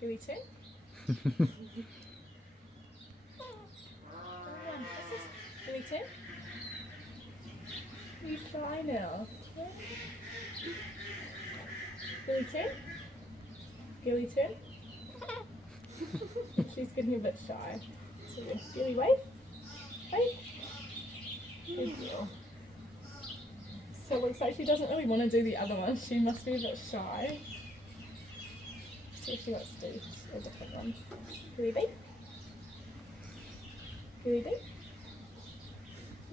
Billy turn. Billy turn. You shy now. Billy turn. Billy turn. She's getting a bit shy. So Billy wave. Wave. Good girl. So it looks like she doesn't really want to do the other one. She must be a bit shy. See if she wants to do a different one. Billy B. Billy B.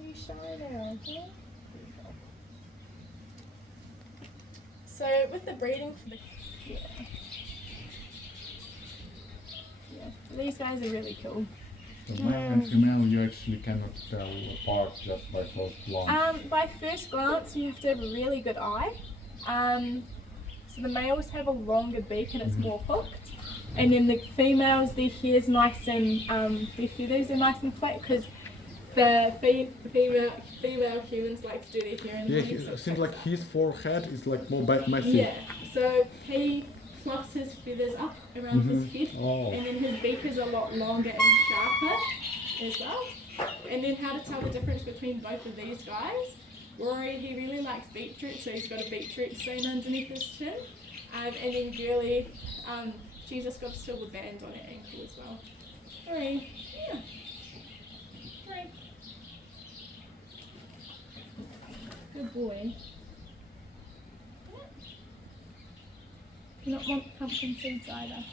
You shy now, yeah? So with the breeding for the these guys are really cool. So male and female you actually cannot tell apart just by first glance. By first glance you have to have a really good eye. So the males have a longer beak and it's more hooked, and then the females, their hair's nice and their feathers are nice and flat because the female humans like to do their hair in the Yeah, it seems like his forehead is like more massive. Yeah, so he fluffs his feathers up around his head, and then his beak is a lot longer and sharper as well. And then how to tell the difference between both of these guys? Rory, he really likes beetroot, so he's got a beetroot stain underneath his chin. And then Girly, she's just got a silver band on her ankle as well. Rory, yeah. Rory. Good boy. You don't want pumpkin seeds either.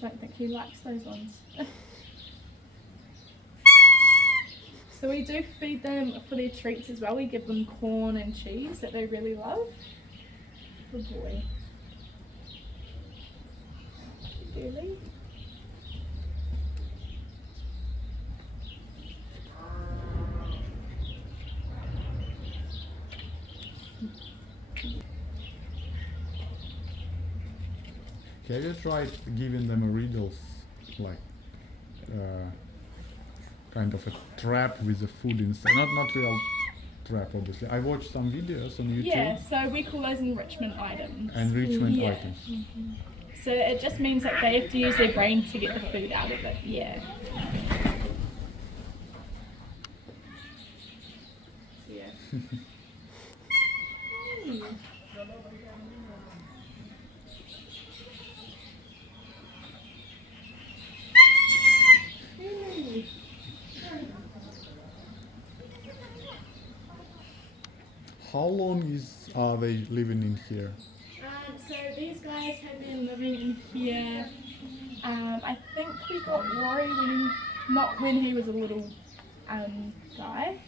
Don't think he likes those ones. So we do feed them for their treats as well. We give them corn and cheese that they really love. Good boy. Really? Have you tried giving them a riddles, like kind of a trap with the food inside? Not real trap, obviously. I watched some videos on YouTube. Yeah, so we call those enrichment items. Enrichment items. So it just means that they have to use their brain to get the food out of it. Yeah. Yeah. How long are they living in here? So these guys have been living in here. I think we got Rory not when he was a little guy.